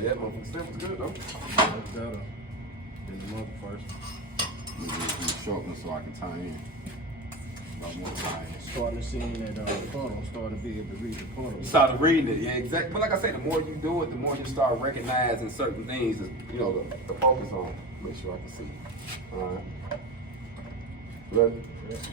Yeah, motherfucker. Still was good though. That's better. Get the mother first. You short one so I can tie in. About more tie in. Starting to see that puddle, starting to be able to read the puddle. You started reading it, yeah, exactly. But like I say, the more you do it, the more you start recognizing certain things, you know, to focus on. Make sure I can see. All right. Ready? Yes.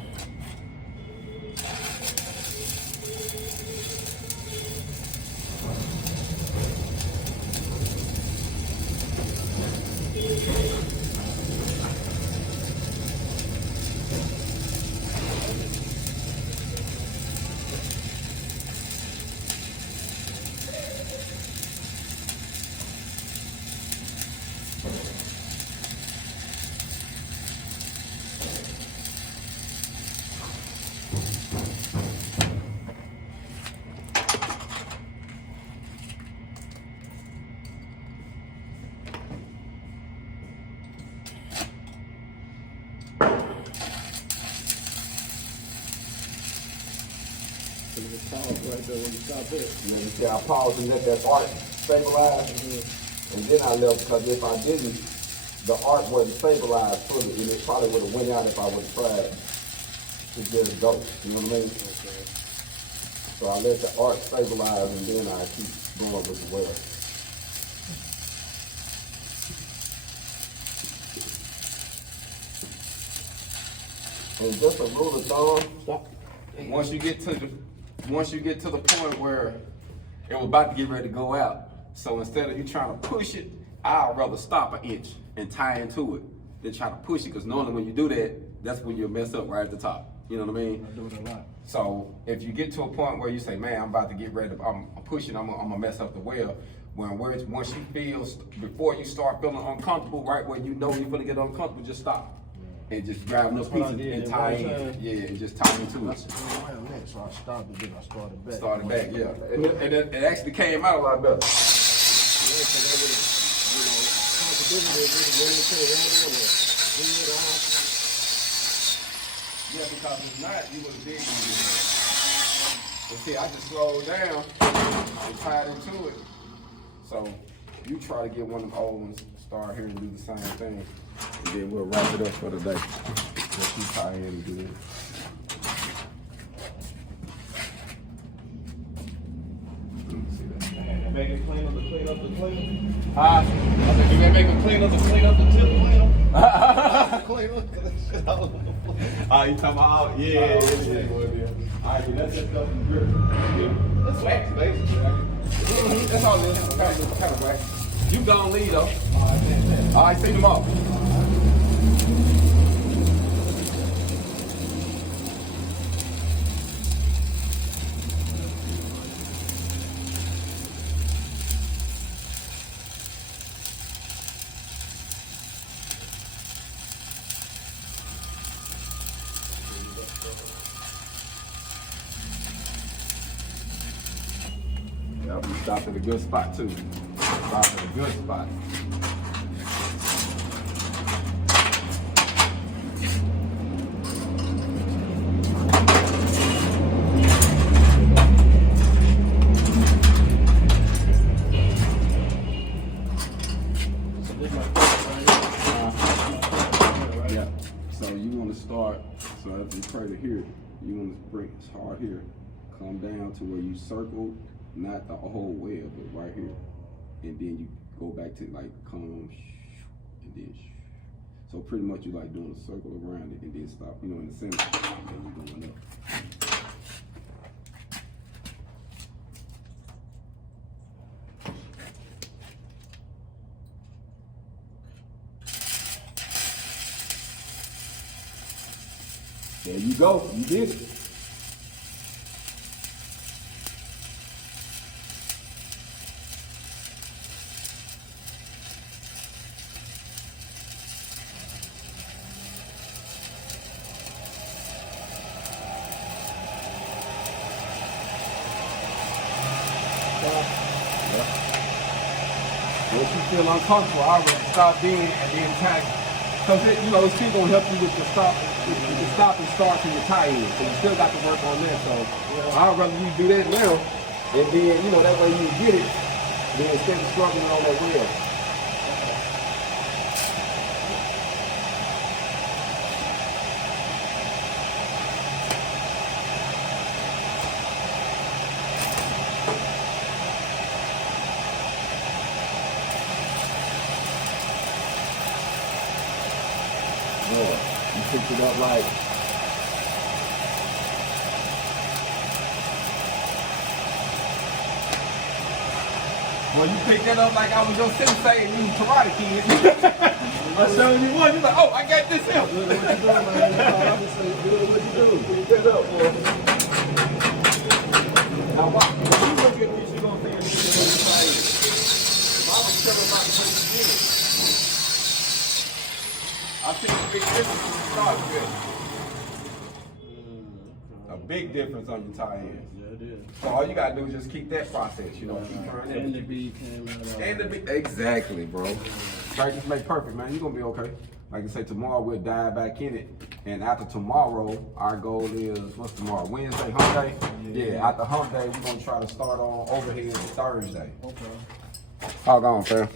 Right there when you stop it. And then you see I paused and let that arc stabilize. And then I left because if I didn't, the arc wasn't stabilized fully and it probably would have went out if I would have tried to just go. You know what I mean? Okay. So I let the arc stabilize and then I keep going with the weld. And just a rule of thumb, Stop. once you get to the point where it was about to get ready to go out, so instead of you trying to push it, I'd rather stop an inch and tie into it than try to push it, because normally when you do that, that's when you'll mess up right at the top. You know what I mean? I do it a lot. So if you get to a point where you say, man, I'm about to get ready, I'm pushing, I'm gonna mess up the weld, once you feel, before you start feeling uncomfortable, right where you know you're gonna get uncomfortable, just stop. And just grab those pieces and tie in. Yeah, and just tie into it. So I stopped it, then I started back. Started back, yeah. And it actually came out a lot better. Yeah, so that would have, Yeah, because if not, you would have been in there. But see, I just slowed down and tied into it. So you try to get one of the old ones, start here and do the same thing. And then we'll wrap it up for the day. Let you tie in and do it. make it clean up the clean up the clean. Huh? I said, you gonna make them clean up the tip clean up? Clean up. Oh, you talking about, yeah. Alright, that's just stuff in grip. Yeah. It's wax, basically. That's all it is. Kind of wax. You gonna lead though. Alright, see them up. Yeah, we stopped at a good spot too. Stopped at a good spot. Yeah. So you want to start. So after you pray to here, you want to break this hard here. Come down to where you circle, not the whole web, but right here. And then you go back to like come and then so pretty much you like doing a circle around it and then stop, you know, in the center, and then you're going up. There you go, you did it. If you feel uncomfortable, I would stop then and then tag. Because you know, it's still gonna help you with the stop and start to your tie-in. So you still got to work on that. So I'd rather you do that now, and then you know that way you get it, Then instead of struggling on that wheel. Good. You picked it up like. Well, you picked that up like I was your sensei and you karate kid. I showed you one. You're like, oh, I got this here. Good, what you doing, man? Good, what you do? Pick that up, boy. Now, when you look at this, you're going to think of this like, if I was telling about the way you did it, I think a big difference when you start with a big difference on your tie ends. Yeah, it is. So all you got to do is just keep that process, you know, keep turning And the bead came out. And the bead, exactly, bro. Practice make perfect, man. You're going to be okay. Like I say, tomorrow we'll dive back in it. And after tomorrow, our goal is, what's tomorrow? Wednesday, hump day? Yeah, after hump day, we're going to try to start on overhead Thursday. Okay. How gone, fam?